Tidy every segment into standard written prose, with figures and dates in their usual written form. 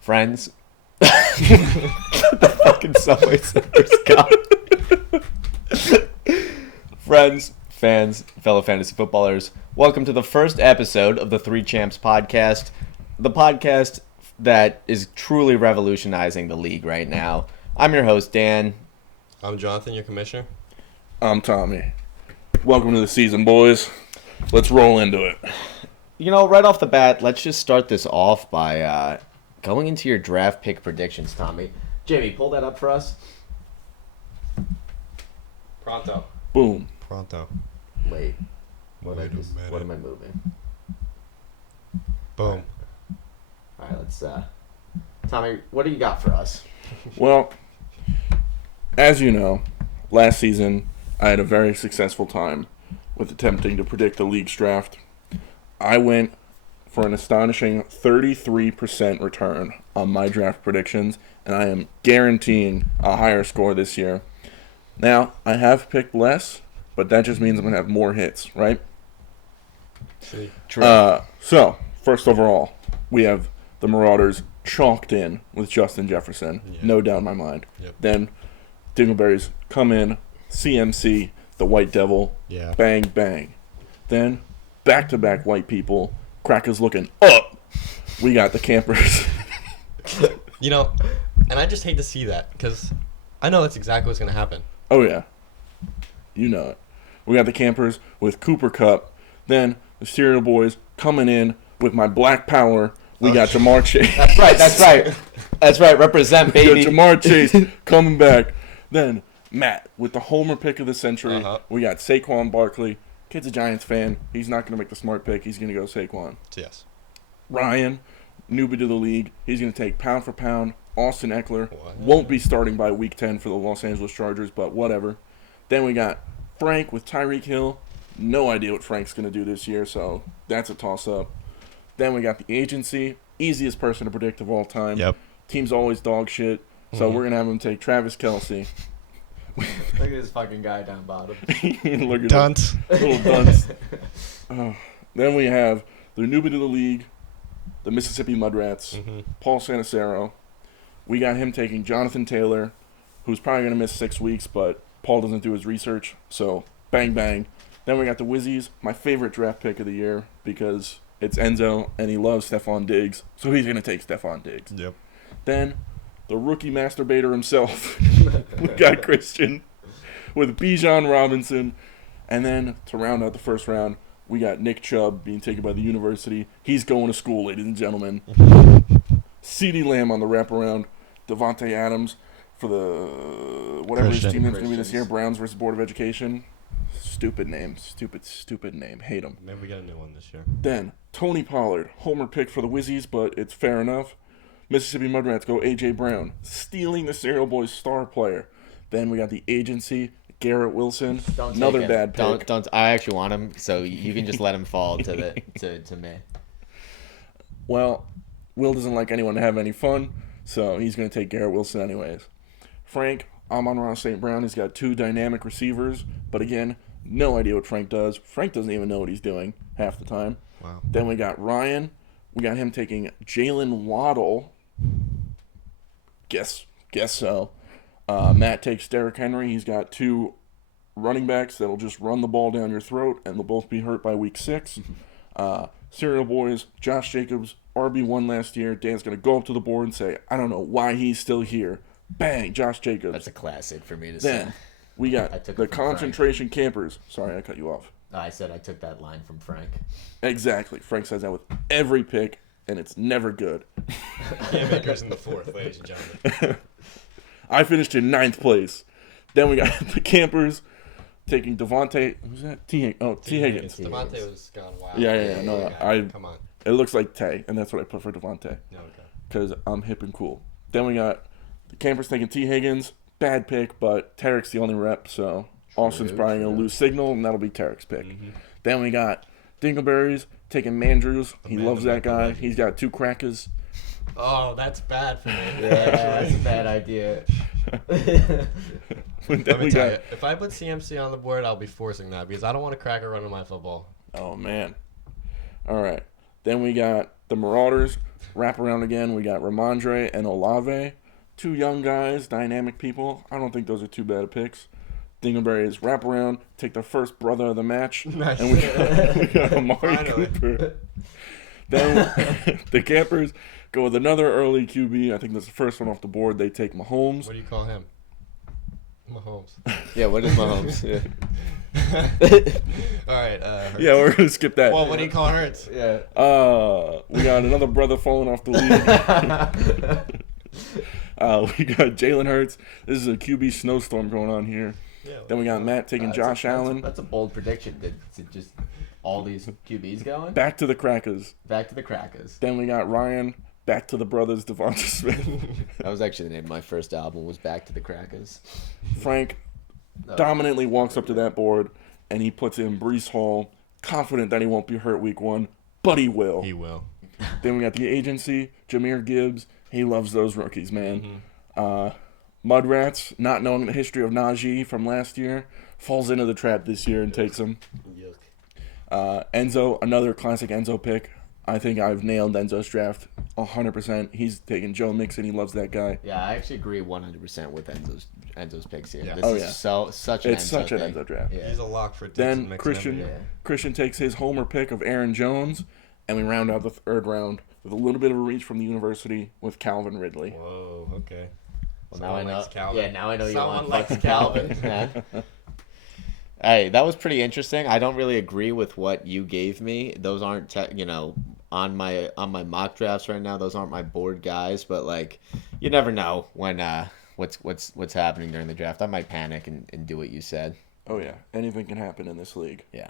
Friends. The fucking Subway Surfers got. Friends, fans, fellow fantasy footballers, welcome to the first episode of the Three Champs podcast, the podcast that is truly revolutionizing the league right now. I'm your host, Dan. I'm Jonathan, your commissioner. I'm Tommy. Welcome to the season, boys. Let's roll into it. You know, right off the bat, let's just start this off by going into your draft pick predictions, Tommy. Jamie, pull that up for us. Pronto. Boom. Pronto. Wait. What Wait a minute. am I moving? Boom. All right, let's... Tommy, what do you got for us? Well, as you know, last season I had a very successful time with attempting to predict the league's draft. I went for an astonishing 33% return on my draft predictions, and I am guaranteeing a higher score this year. Now, I have picked less, but that just means I'm going to have more hits, right? See. True. So, first overall, we have the Marauders chalked in with Justin Jefferson. Yeah. No doubt in my mind. Yep. Then, Dingleberries come in, CMC, the White Devil, Yeah. bang, bang. Then, back-to-back white people, Crackers looking up. We got the Campers. You know, and I just hate to see that because I know that's exactly what's going to happen. Oh, yeah. You know it. We got the Campers with Cooper Kupp. Then, the Cereal Boys coming in with my Black Power. We got Jamar Chase. That's right. Represent, We got baby. Jamar Chase coming back. Then, Matt with the homer pick of the century. Uh-huh. We got Saquon Barkley. Kid's a Giants fan. He's not going to make the smart pick. He's going to go Saquon. Yes. Ryan, newbie to the league. He's going to take pound for pound Austin Eckler. What? Won't be starting by week 10 for the Los Angeles Chargers, but whatever. Then we got Frank with Tyreek Hill. No idea what Frank's going to do this year, so that's a toss-up. Then we got the agency. Easiest person to predict of all time. Yep. Team's always dog shit, so we're going to have him take Travis Kelce. Look at this fucking guy down bottom. Look at Dunce. him. Little dunce. Then we have the newbie to the league, the Mississippi Mudrats, Paul Sanacero. We got him taking Jonathan Taylor, who's probably going to miss 6 weeks, but Paul doesn't do his research, so bang, bang. Then we got the Wizzies, my favorite draft pick of the year, because it's Enzo, and he loves Stephon Diggs, so he's going to take Stephon Diggs. Yep. Then, the rookie masturbator himself, we got Christian with Bijan Robinson. And then, to round out the first round, we got Nick Chubb being taken by the university. He's going to school, ladies and gentlemen. CeeDee Lamb on the wraparound. Devontae Adams for the whatever his team name's going to be this year. Browns versus Board of Education. Stupid name. Stupid name. Hate him. Maybe we got a new one this year. Then, Tony Pollard. Homer pick for the Wizzies, but it's fair enough. Mississippi Mudrats go A.J. Brown, stealing the Cereal Boys star player. Then we got the agency, Garrett Wilson, another bad pick. Don't. I actually want him, so you can just let him fall to me. Well, Will doesn't like anyone to have any fun, so he's going to take Garrett Wilson anyways. Frank, Amon-Ra St. Brown, he's got 2 dynamic receivers, but again, no idea what Frank does. Frank doesn't even know what he's doing half the time. Wow. Then we got Ryan. We got him taking Jalen Waddle. Guess so. Matt takes Derrick Henry. He's got 2 running backs that'll just run the ball down your throat, and they'll both be hurt by week 6. Cereal Boys, Josh Jacobs, RB1 last year. Dan's going to go up to the board and say, I don't know why he's still here. Bang, Josh Jacobs. That's a classic for me to Then say. we I got took the it from Frank. concentration campers. Sorry, I cut you off. I said I took that line from Frank. Exactly. Frank says that with every pick, and it's never good. Haymakers in the 4th, ladies and gentlemen. I finished in 9th place. Then we got the campers taking Devontae. Who's that? T. Higgins. Devontae was gone wild. Yeah. No, Come on. It looks like Tay, and that's what I put for Devontae. No, okay. Because I'm hip and cool. Then we got the campers taking T. Higgins. Bad pick, but Tarek's the only rep, so Austin's probably going to lose signal, and that'll be Tarek's pick. Then we got Dingleberries taking Mandrews. He loves that guy. He's got 2 crackers. Oh, that's bad for me. Yeah, that's a bad idea. Let me tell you, if I put CMC on the board, I'll be forcing that because I don't want a cracker running my football. Oh, man. All right. Then we got the Marauders Wrap around again, we got Ramondre and Olave. 2 young guys, dynamic people. I don't think those are too bad of picks. Dingleberries wrap around, take the first brother of the match, Nice. and we got Amari Finally. Cooper. Then the Campers go with another early QB. I think that's the first one off the board. They take Mahomes. What do you call him? Mahomes. Yeah, what is Mahomes? Yeah. All right. Hurts. Yeah, we're gonna skip that. Well, what do you call Hurts? Yeah. We got another brother falling off the league. We got Jalen Hurts. This is a QB snowstorm going on here. Yeah, Then we got Matt taking Josh Allen. That's a bold prediction. Is it just all these QBs going? Back to the Crackers. Back to the Crackers. Then we got Ryan. Back to the brothers, Devonta Smith. That was actually the name of my first album, was Back to the Crackers. Frank dominantly walks up to that board, and he puts in Brees Hall, confident that he won't be hurt week 1, but he will. He will. Then we got the agency, Jahmyr Gibbs. He loves those rookies, man. Mudrats, not knowing the history of Najee from last year, falls into the trap this year and takes him. Yuck. Enzo, another classic Enzo pick. I think I've nailed Enzo's draft 100%. He's taking Joe Mixon. He loves that guy. Yeah, I actually agree 100% with Enzo's picks here. Yeah. This Oh, is yeah. such an It's Enzo such an thing. Enzo draft. Yeah. He's a lock for Then Mixon Christian every year. Christian takes his homer pick of Aaron Jones, and we round out the third round with a little bit of a reach from the university with Calvin Ridley. Whoa. Okay. Well, now I Someone know. likes Calvin. Yeah, now I know you Someone want likes fucking Calvin. Yeah. Hey, that was pretty interesting. I don't really agree with what you gave me. Those aren't, on my mock drafts right now. Those aren't my board guys. But like, you never know when what's happening during the draft. I might panic and do what you said. Oh yeah, anything can happen in this league. Yeah,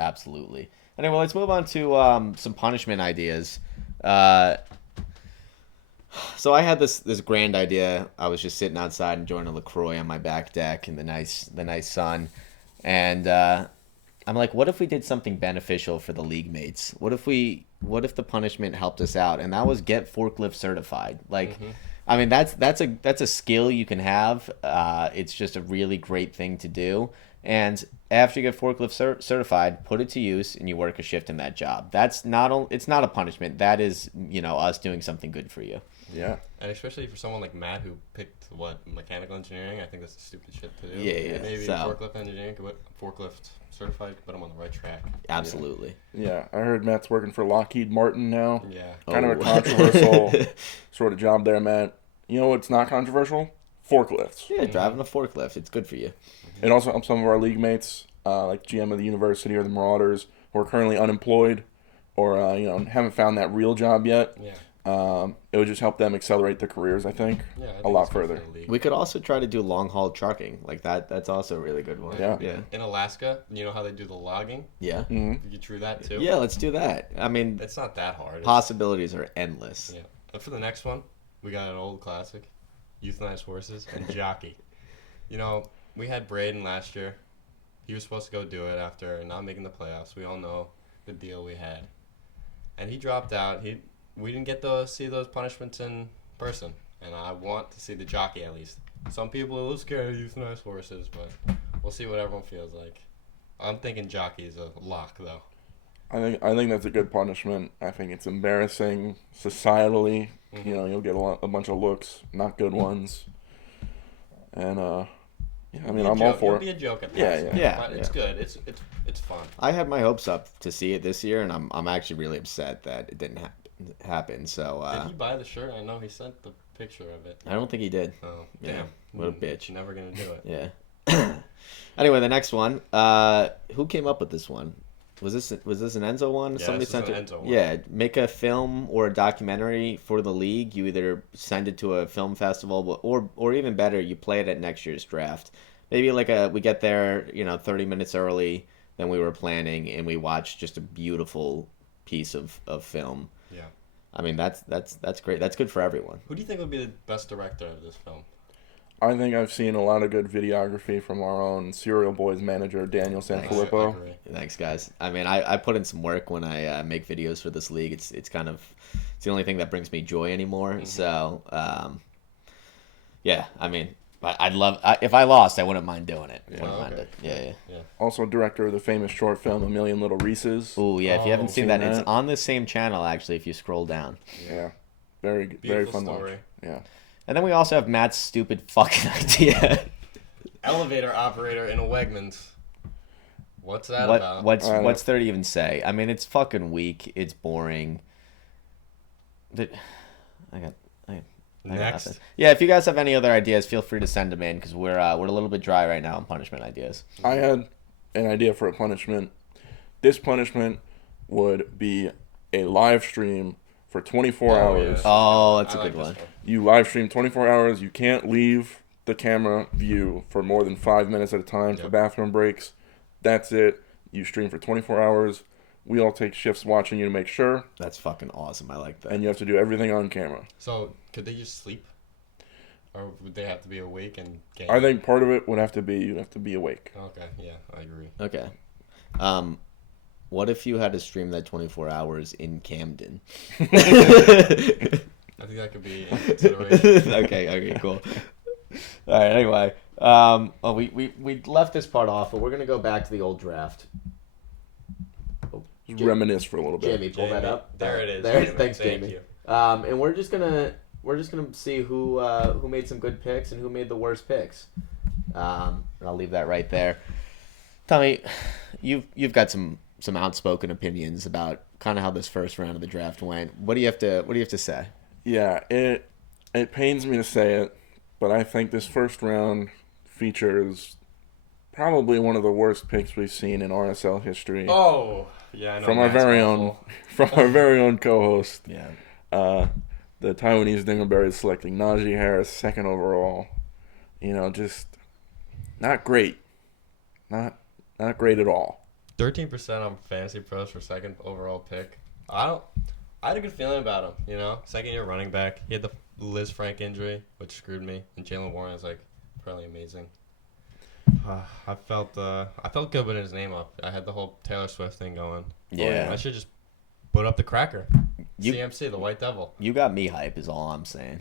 absolutely. Anyway, let's move on to some punishment ideas. So I had this grand idea. I was just sitting outside enjoying a LaCroix on my back deck in the nice sun, and I'm like, what if we did something beneficial for the league mates? What if the punishment helped us out? And that was get forklift certified. Like, I mean, that's a skill you can have. It's just a really great thing to do. And after you get forklift certified, put it to use, and you work a shift in that job. It's not a punishment. That is, us doing something good for you. Yeah. And especially for someone like Matt who picked mechanical engineering, I think that's a stupid shit to do. Yeah. Maybe So, forklift engineering could put forklift certified, could put him on the right track. absolutely. Yeah, I heard Matt's working for Lockheed Martin now. Yeah. Kind of a Oh. controversial sort of job there, Matt. You know what's not controversial? Forklifts. Yeah, driving a forklift. It's good for you. It also helps some of our league mates, like GM of the university or the Marauders, who are currently unemployed or haven't found that real job yet. Yeah. It would just help them accelerate their careers, I think, Yeah. I think a lot it's good for further. the league. We could also try to do long haul trucking. Like that's also a really good one. Yeah. Yeah. In Alaska, you know how they do the logging? Yeah. Hmm. You drew that too? Yeah, let's do that. I mean, It's not that hard. It's- possibilities are endless. Yeah. And for the next one, we got an old classic, euthanized horses and jockey. We had Braden last year. He was supposed to go do it after not making the playoffs. We all know the deal we had. And he dropped out. We didn't get to see those punishments in person. And I want to see the jockey at least. Some people are a little scared of euthanized horses, but we'll see what everyone feels like. I'm thinking jockey is a lock, though. I think that's a good punishment. I think it's embarrassing societally. Mm-hmm. You'll get a bunch of looks, not good ones. And I'm all for It'll it. be a joke at Yeah, first. yeah. But it's good. It's fun. I had my hopes up to see it this year, and I'm actually really upset that it didn't happen. So Did he buy the shirt? I know he sent the picture of it. I don't think he did. Oh, Yeah, damn. what a bitch. Never gonna do it. Yeah. Anyway, the next one. Who came up with this one? Was this an Enzo one? Yeah, Somebody this is sent an it. Enzo one. Yeah, make a film or a documentary for the league. You either send it to a film festival, or even better, you play it at next year's draft. Maybe we get there, 30 minutes early than we were planning, and we watch just a beautiful piece of film. Yeah. I mean, that's great. That's good for everyone. Who do you think would be the best director of this film? I think I've seen a lot of good videography from our own Serial Boys manager, Daniel I Sanfilippo. agree. Thanks, guys. I mean, I put in some work when I make videos for this league. It's the only thing that brings me joy anymore. Mm-hmm. So, yeah. I mean, But I'd love if I lost, I wouldn't mind doing it. Yeah. Wouldn't mind Okay. it. Yeah. Also, director of the famous short film A Million Little Reeses. Oh yeah, if you haven't seen seen that, that? it's on the same channel actually. If you scroll down, Yeah, very Beautiful fun story. watch. Yeah. and then we also have Matt's stupid fucking idea. Elevator operator in a Wegmans. What's that about? What's there to even say? I mean, it's fucking weak. It's boring. I got Next. nothing. Yeah, if you guys have any other ideas, feel free to send them in because we're a little bit dry right now on punishment ideas. I had an idea for a punishment. This punishment would be a live stream for 24 hours. Yeah. Oh, that's a I good like one. this You live stream 24 hours. You can't leave the camera view for more than 5 minutes at a time for Yep. bathroom breaks. That's it. You stream for 24 hours. We all take shifts watching you to make sure, That's fucking awesome. I like that. and you have to do everything on camera. So, could they just sleep? Or would they have to be awake and game? I think part of it would have to be you have to be awake. Okay, yeah, I agree. Okay. What if you had to stream that 24 hours in Camden? I think that could be in consideration. Okay, cool. All right, anyway. We left this part off, but we're going to go back to the old draft. Just reminisce for a little bit. Jamie, pull that up. There it is. There, Jamie. thanks, Thank Jamie. you. And we're just gonna see who made some good picks and who made the worst picks. And I'll leave that right there. Tommy, you've got some outspoken opinions about kind of how this first round of the draft went. What do you have to say? Yeah, it pains me to say it, but I think this first round features probably one of the worst picks we've seen in RSL history. Oh, yeah, I know. From our Matt's very own co-host, Yeah. the Taiwanese Dingleberries selecting Najee Harris second overall. You know, just not great. Not great at all. 13% on Fantasy Pros for second overall pick. I had a good feeling about him, you know? Second year running back. He had the Liz Frank injury, which screwed me. And Jalen Warren is, probably amazing. I felt good with his name up. I had the whole Taylor Swift thing going. Yeah. I should just put up the cracker. You- CMC, the White Devil. You got me hype is all I'm saying.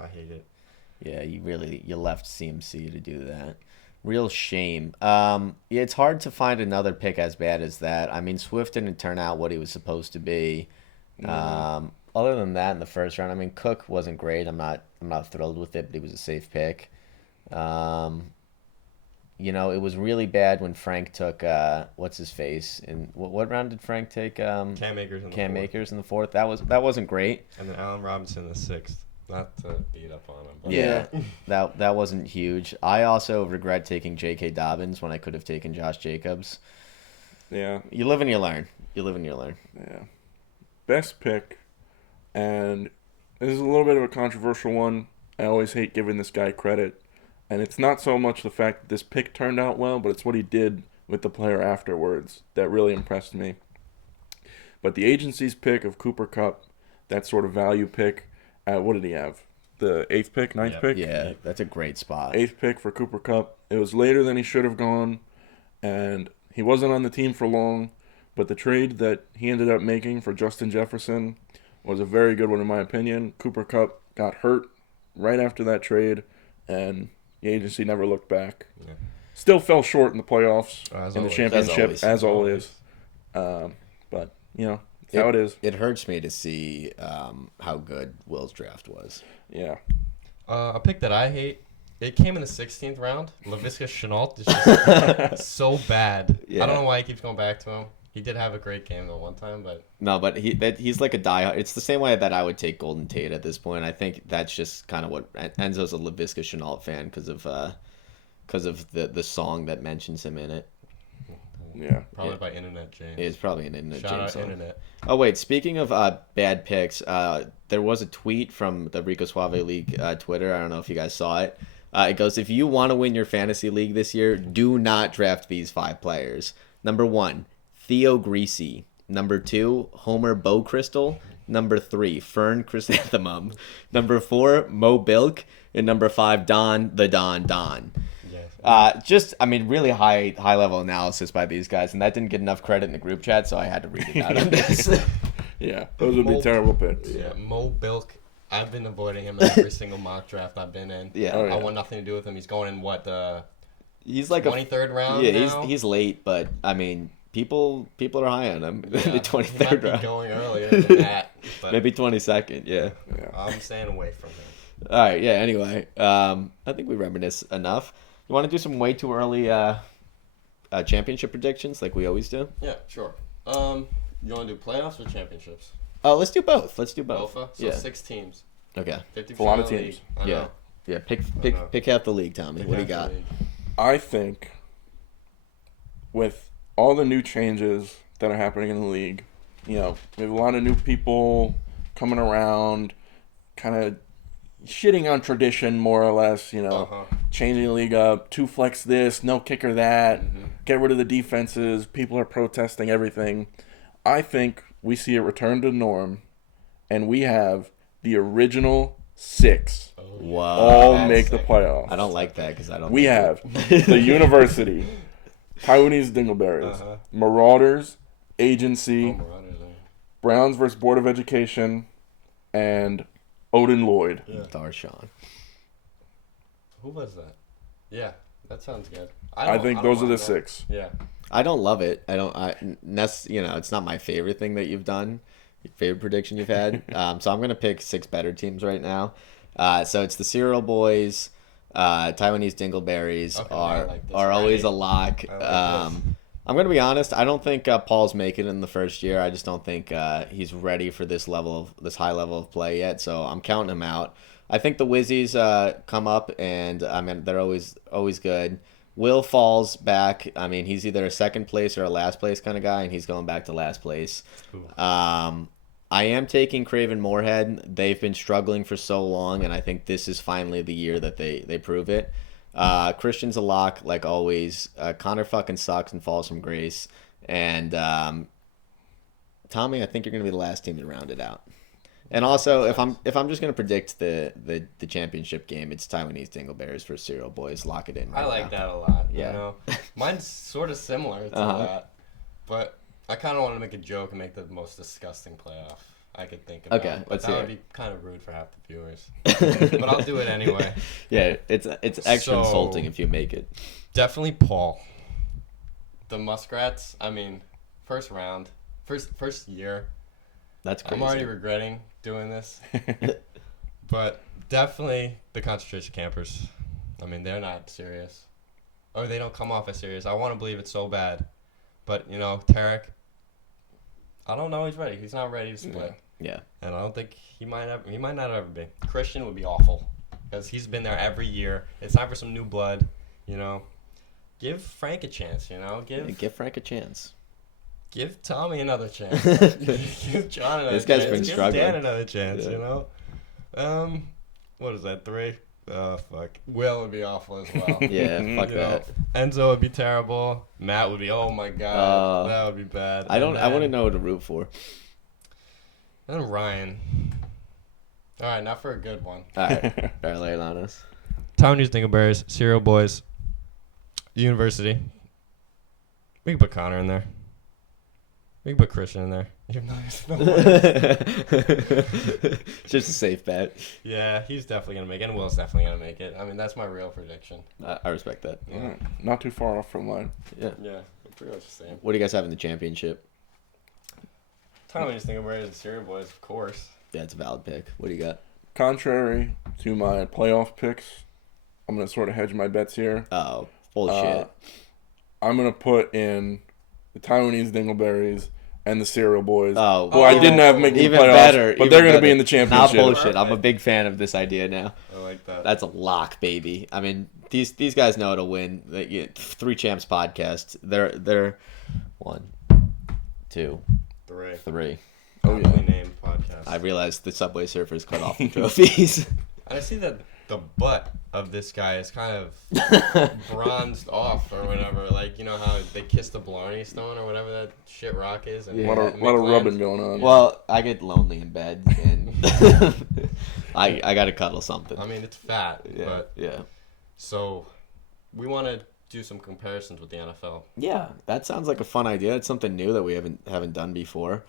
I hate it. Yeah, you left CMC to do that. Real shame. Yeah, it's hard to find another pick as bad as that. I mean, Swift didn't turn out what he was supposed to be. Other than that, in the first round, I mean, Cook wasn't great. I'm not thrilled with it, but he was a safe pick. You know, it was really bad when Frank took what's his face in what round did Frank take? Cam Akers in the fourth. Akers in the fourth. That wasn't great. And then Allen Robinson in the sixth. Not to beat up on him. But Yeah, that wasn't huge. I also regret taking J.K. Dobbins when I could have taken Josh Jacobs. Yeah. You live and you learn. Yeah. Best pick, and this is a little bit of a controversial one. I always hate giving this guy credit, and it's not so much the fact that this pick turned out well, but it's what he did with the player afterwards that really impressed me. But the agency's pick of Cooper Kupp, that sort of value pick, what did he have? The 8th pick, 9th pick? Yeah, that's a great spot. 8th pick for Cooper Kupp. It was later than he should have gone, and he wasn't on the team for long, but the trade that he ended up making for Justin Jefferson was a very good one in my opinion. Cooper Kupp got hurt right after that trade, and the agency never looked back. Yeah. Still fell short in the playoffs, As in the always. championship, as always. Always. But, you know, it's how it is. It hurts me to see how good Will's draft was. Yeah. A pick that I hate. It came in the 16th round. Laviska Shenault is just so bad. Yeah. I don't know why he keeps going back to him. He did have a great game though one time, but No, but he's like a diehard. It's the same way that I would take Golden Tate at this point. I think that's just kind of what Enzo's a Laviska Shenault fan because of the song that mentions him in it. Yeah. probably by Internet James. It's probably an Internet Shout James out song. Internet. Oh wait, speaking of bad picks, there was a tweet from the Rico Suave League Twitter. I don't know if you guys saw it. It goes, if you want to win your fantasy league this year, do not draft these 5 players. Number 1, Theo Greasy. Number 2, Homer Crystal. Number 3, Fern Chrysanthemum. Number 4, Mo Bilk. And number 5, Don. Yes. Really high level analysis by these guys, and that didn't get enough credit in the group chat, so I had to read it out on this. Yeah. Those would be terrible picks. Yeah, Mo Bilk. I've been avoiding him every single mock draft I've been in. Yeah. Oh, yeah. I want nothing to do with him. He's going in what He's like 23rd round. Yeah, now? he's late, but I mean, people are high on him. Yeah, The 23rd he might round. be going earlier than that. But Maybe 22nd. Yeah. Yeah. I'm staying away from him. All right. Yeah. Anyway, I think we reminisce enough. You want to do some way too early championship predictions like we always do? Yeah, sure. You want to do playoffs or championships? Oh, let's do both. Let's do both. Both? So Yeah. 6 teams. Okay. 50% a lot of of the teams. league. I Yeah. know. Yeah. I know. Pick half the league, Tommy. What do you Pick half got? the league. I think with all the new changes that are happening in the league, we have a lot of new people coming around, kind of shitting on tradition more or less, changing the league up, 2 flex this, no kicker that, get rid of the defenses, people are protesting everything. I think we see a return to norm, and we have the original 6 Wow. all that's make the sick. playoffs. I don't like that because I don't. We have the University, Taiwanese Dingleberries, Uh-huh. Marauders, Agency, Marauders, Browns versus Board of Education, and Odin Lloyd. yeah. Darshawn. Who was that? Yeah, that sounds good. I think don't those are the mind that. 6. Yeah. I don't love it. It's not my favorite thing that you've done. Your favorite prediction you've had. So I'm gonna pick 6 better teams right now. So it's the Cereal Boys, Taiwanese Dingleberries Okay, I like this are always a already. lock. I like this. I'm gonna be honest. I don't think Paul's making it in the first year. I just don't think he's ready for this high level of play yet. So I'm counting him out. I think the Wizzies come up, and I mean they're always good. Will falls back. I mean he's either a second place or a last place kind of guy, and he's going back to last place. Ooh. I am taking Craven Moorhead. They've been struggling for so long, and I think this is finally the year that they prove it. Christian's a lock, like always. Connor fucking sucks and falls from grace. And Tommy, I think you're gonna be the last team to round it out. And also, if I'm just gonna predict the championship game, it's Taiwanese Dingleberries for Cereal Boys. Lock it in. I right like now. that a lot. Yeah. Mine's sort of similar to Uh-huh. that, but I kind of want to make a joke and make the most disgusting playoff I could think about. Okay, but let's that hear would it. be kind of rude for half the viewers. But I'll do it anyway. Yeah, it's extra So- insulting if you make it. Definitely Paul. The Muskrats. I mean, first round, first year. That's crazy. I'm already regretting doing this, but definitely the concentration campers. I mean, they're not serious, or they don't come off as serious. I want to believe it's so bad, but Tarek. I don't know. He's ready. He's not ready to split, Yeah. and I don't think he might not ever be. Christian would be awful because he's been there every year. It's time for some new blood. Give Frank a chance. Give Frank a chance. Give Tommy another chance. Give John another This guy's chance. been Give struggling. Dan another chance, Yeah. What is that, 3? Oh, fuck. Will would be awful as well. Yeah, fuck You know, that. Enzo would be terrible. Matt would be, oh my god, that would be bad. I And wouldn't then- know who to root for. Then Ryan. All right, now for a good one. All right, lay it on us. Taiwanese Dingleberries, Cereal Boys, University. We can put Connor in there. We can put Christian in there. Even though he's the one. Just a safe bet. Yeah, he's definitely going to make it, and Will's definitely going to make it. I mean, that's my real prediction. I respect that. Yeah, Alright, not too far off from mine. Yeah. yeah, pretty much the same. What do you guys have in the championship? Taiwanese Dingleberries and Cereal Boys, of course. Yeah, it's a valid pick. What do you got? Contrary to my playoff picks, I'm going to sort of hedge my bets here. Oh, bullshit. I'm going to put in the Taiwanese Dingleberries and the Cereal Boys, Oh, who I didn't have making the even playoffs, better. but even they're going to better. be in the Not championship. bullshit. I'm a big fan of this idea now. I like that. That's a lock, baby. I mean, these guys know how to win. Three Champs podcast. They're 1, 2, 3. 3. Oh, yeah. Aptly named podcast. I realized the Subway Surfers cut off the trophies. And I see that the butt of this guy is kind of bronzed off or whatever. Like, you know how they kiss the Blarney Stone or whatever that shit rock is? And A lot of Mick rubbing Lands- going on. Well, I get lonely in bed, and I got to cuddle something. I mean, it's fat, Yeah, but yeah. so we want to do some comparisons with the NFL. Yeah, that sounds like a fun idea. It's something new that we haven't done before.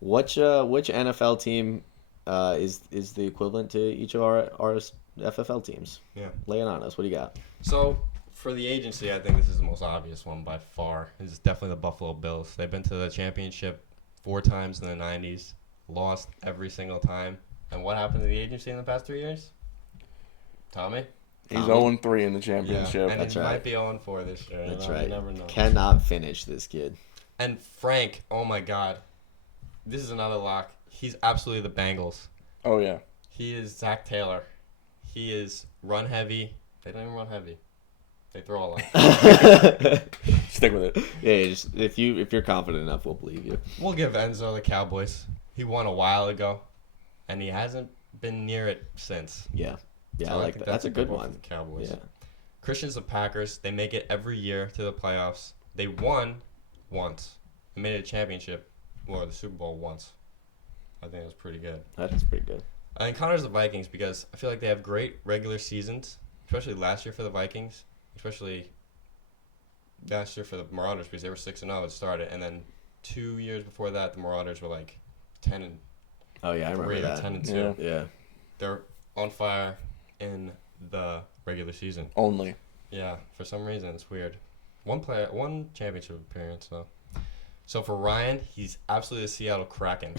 Which NFL team is the equivalent to each of our FFL teams. Yeah. Lay it on us. What do you got? So, for the agency, I think this is the most obvious one by far. It's definitely the Buffalo Bills. They've been to the championship 4 times in the 90s, lost every single time. And what happened to the agency in the past 3 years? Tommy? He's 0-3 in the championship. And That's he right. might be 0-4 this year. That's You right. never know. Cannot finish this kid. And Frank, oh my God. This is another lock. He's absolutely the Bengals. Oh, yeah. He is Zach Taylor. He is run heavy. They don't even run heavy. They throw a lot. Stick with it. Yeah, just, if you're confident enough, we'll believe you. We'll give Enzo the Cowboys. He won a while ago, and he hasn't been near it since. Yeah. Yeah, So I like think that. That's a good for one. the Cowboys. Yeah. Christian's the Packers. They make it every year to the playoffs. They won once. They made it a championship, or the Super Bowl once. I think that's pretty good. That is pretty good. And Connor's the Vikings because I feel like they have great regular seasons, especially last year for the Vikings, especially last year for the Marauders because they were 6-0 at started, and then 2 years before that the Marauders were like 10-3 Oh yeah, I remember or that. 10-2. Yeah. Yeah. They're on fire in the regular season. Only. Yeah, for some reason it's weird. One championship appearance though. So for Ryan, he's absolutely the Seattle Kraken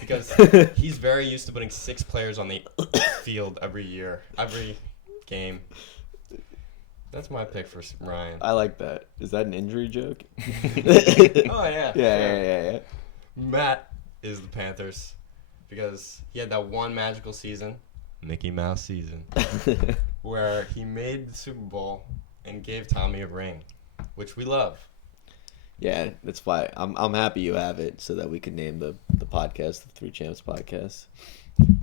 because he's very used to putting 6 players on the field every year, every game. That's my pick for Ryan. I like that. Is that an injury joke? Oh yeah. Yeah. Matt is the Panthers because he had that one magical season, Mickey Mouse season, where he made the Super Bowl and gave Tommy a ring, which we love. Yeah, that's why I'm happy you have it so that we can name the podcast the Three Champs Podcast.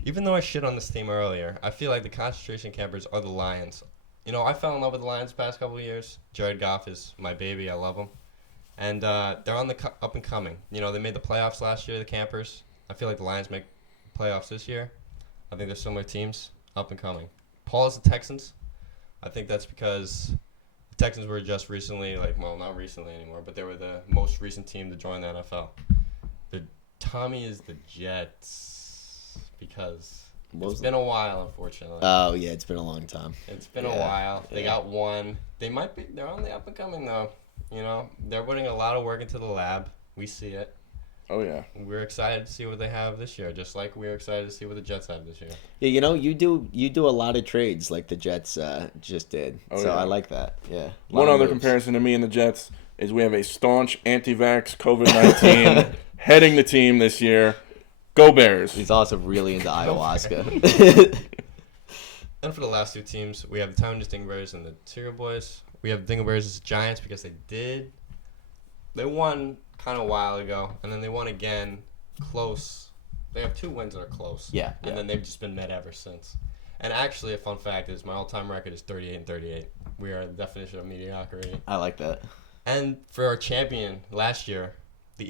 Even though I shit on this team earlier, I feel like the concentration campers are the Lions. You know, I fell in love with the Lions the past couple of years. Jared Goff is my baby. I love him. And they're on the up and coming. You know, they made the playoffs last year, the Campers. I feel like the Lions make playoffs this year. I think they're similar teams, up and coming. Paul is the Texans. I think that's because the Texans were just recently, not recently anymore, but they were the most recent team to join the NFL. Tommy is the Jets because it's been a while, unfortunately. Oh yeah, it's been a long time. It's been a while. They got one. They're on the up and coming though. You know, they're putting a lot of work into the lab. We see it. Oh, yeah. We're excited to see what they have this year, just like we're excited to see what the Jets have this year. Yeah, you know, you do a lot of trades like the Jets just did. Oh, so yeah. I like that. Yeah. One other comparison to me and the Jets is we have a staunch anti-vax COVID-19 heading the team this year. Go Bears. He's also really into ayahuasca. And for the last 2 teams, we have the Town Dingleberries and the Cereal Boys. We have the Dingleberries as Giants because they won kind of a while ago, and then they won again close. They have 2 wins that are close. Yeah. And then they've just been met ever since. And actually, a fun fact is my all-time record is 38-38. We are the definition of mediocrity. I like that. And for our champion last year, the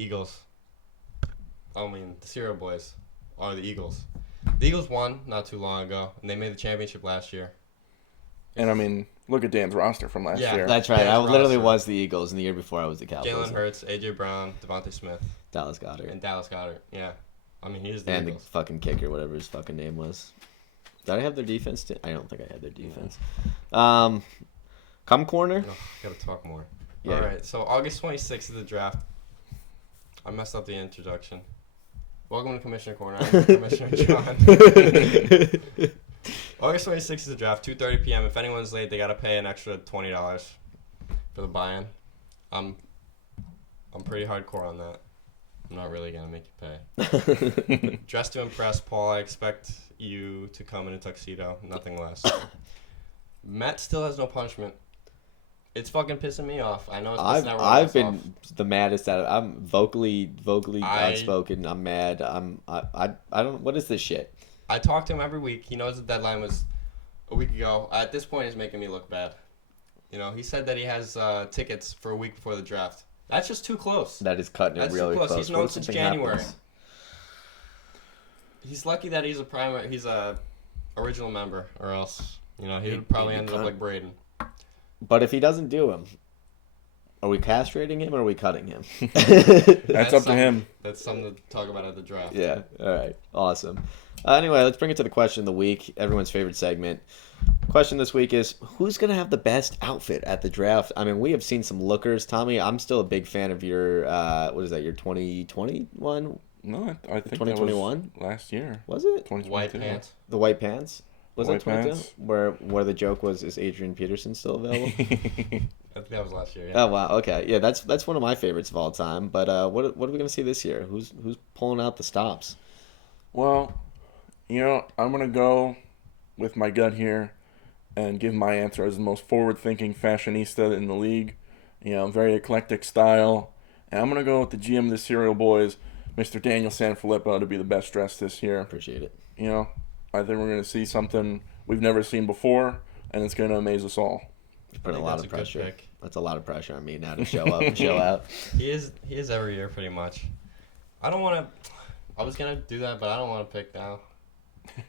Cereal Boys are the Eagles. The Eagles won not too long ago, and they made the championship last year. And, I mean, look at Dan's roster from last year. That's right. Yeah, I literally roster. was the Eagles, and the year before I was the Cowboys. Jalen Hurts, A.J. Brown, Devontae Smith, Dallas Goddard. and Dallas Goddard. Yeah. I mean, he's the And the Eagles. fucking kicker, whatever his fucking name was. Did I have their defense? I don't think I had their defense. Come corner. Oh, gotta talk more. Yeah. All right, so August 26th is the draft. I messed up the introduction. Welcome to Commissioner Corner. I'm Commissioner John. August 26th is the draft, 2:30 p.m. If anyone's late, they gotta pay an extra $20 for the buy-in. I'm pretty hardcore on that. I'm not really gonna make you pay. Dress to impress, Paul. I expect you to come in a tuxedo, nothing less. Matt still has no punishment. It's fucking pissing me off. I know it's pissing everyone I've else been off. the maddest at it. I'm vocally outspoken. I'm mad. I don't. What is this shit? I talk to him every week. He knows the deadline was a week ago. At this point, he's making me look bad. You know, he said that he has tickets for a week before the draft. That's just too close. That is cutting it That's really too close. close. He's known What if since something January. happens? He's lucky that he's a original member, or else he would He'd probably be end cut. up like Braden. But if he doesn't do him, are we castrating him or are we cutting him? That's up to him. That's something to talk about at the draft. Yeah. All right. Awesome. Anyway, let's bring it to the question of the week, everyone's favorite segment. Question this week is, who's going to have the best outfit at the draft? I mean, we have seen some lookers. Tommy, I'm still a big fan of your, what is that, your 2021? No, I think 2021? that was last year. Was it? 2022. White pants. The white pants? Was White that 22? pants. Where the joke was, is Adrian Peterson still available? I think that was last year. Yeah. Oh wow, okay, yeah, that's one of my favorites of all time. But what are we gonna see this year? Who's pulling out the stops? Well, I'm going to go with my gut here and give my answer as the most forward-thinking fashionista in the league. Very eclectic style. And I'm going to go with the GM of the Cereal Boys, Mr. Daniel Sanfilippo, to be the best dressed this year. Appreciate it. I think we're going to see something we've never seen before, and it's going to amaze us all. Putting a lot of that's a good pressure. pick. That's a lot of pressure on me now to show up and show out. He is every year pretty much. I don't want to. I was gonna do that, but I don't want to pick now.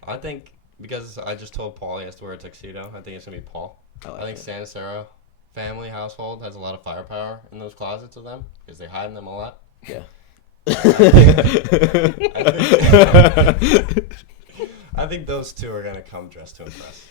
I think because I just told Paul he has to wear a tuxedo. I think it's gonna be Paul. I think Santa Sarah family household has a lot of firepower in those closets of them because they hide in them a lot. Yeah. I think those two are gonna come dressed to impress.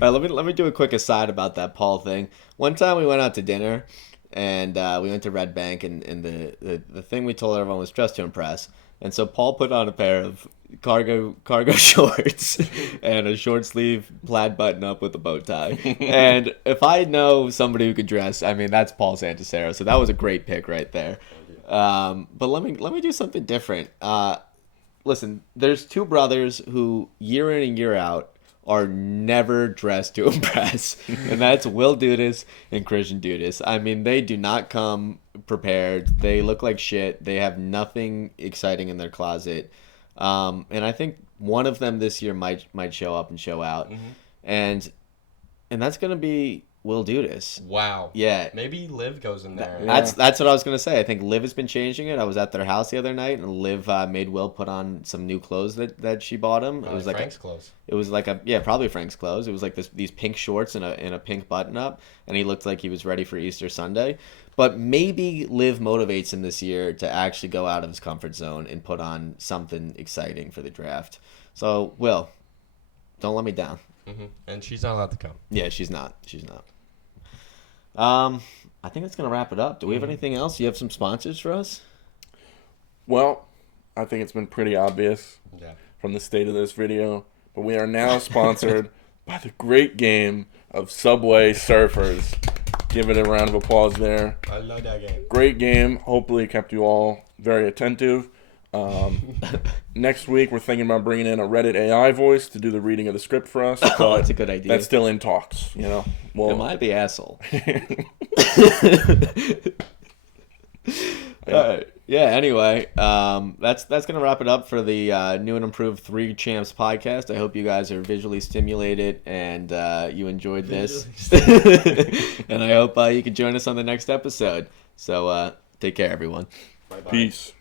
All right, let me do a quick aside about that Paul thing. One time we went out to dinner, and we went to Red Bank, and the thing we told everyone was dressed to impress. And so Paul put on a pair of cargo shorts and a short sleeve plaid button up with a bow tie. And if I know somebody who could dress, I mean that's Paul Santasero. So that was a great pick right there. But let me do something different. Listen, there's two brothers who year in and year out are never dressed to impress, and that's Will Dudas and Christian Dudas. I mean, they do not come prepared. They look like shit. They have nothing exciting in their closet, and I think one of them this year might show up and show out, and that's gonna be Will Dudas. Wow. Yeah. Maybe Liv goes in there. That's what I was gonna say. I think Liv has been changing it. I was at their house the other night, and Liv made Will put on some new clothes that she bought him. It was like Frank's clothes. It was like probably Frank's clothes. It was like these pink shorts and a pink button up, and he looked like he was ready for Easter Sunday. But maybe Liv motivates him this year to actually go out of his comfort zone and put on something exciting for the draft. So Will, don't let me down. And she's not allowed to come. Yeah, she's not. I think that's gonna wrap it up. Do we have anything else? Do you have some sponsors for us? Well, I think it's been pretty obvious from the state of this video, but we are now sponsored by the great game of Subway Surfers. Give it a round of applause there. I love that game. Great game. Hopefully it kept you all very attentive. Next week, we're thinking about bringing in a Reddit AI voice to do the reading of the script for us. Oh, that's a good idea. That's still in talks, Well, am I the asshole? Yeah. Anyway, that's gonna wrap it up for the new and improved Three Champs podcast. I hope you guys are visually stimulated and you enjoyed this, and I hope you can join us on the next episode. So take care, everyone. Bye-bye. Peace.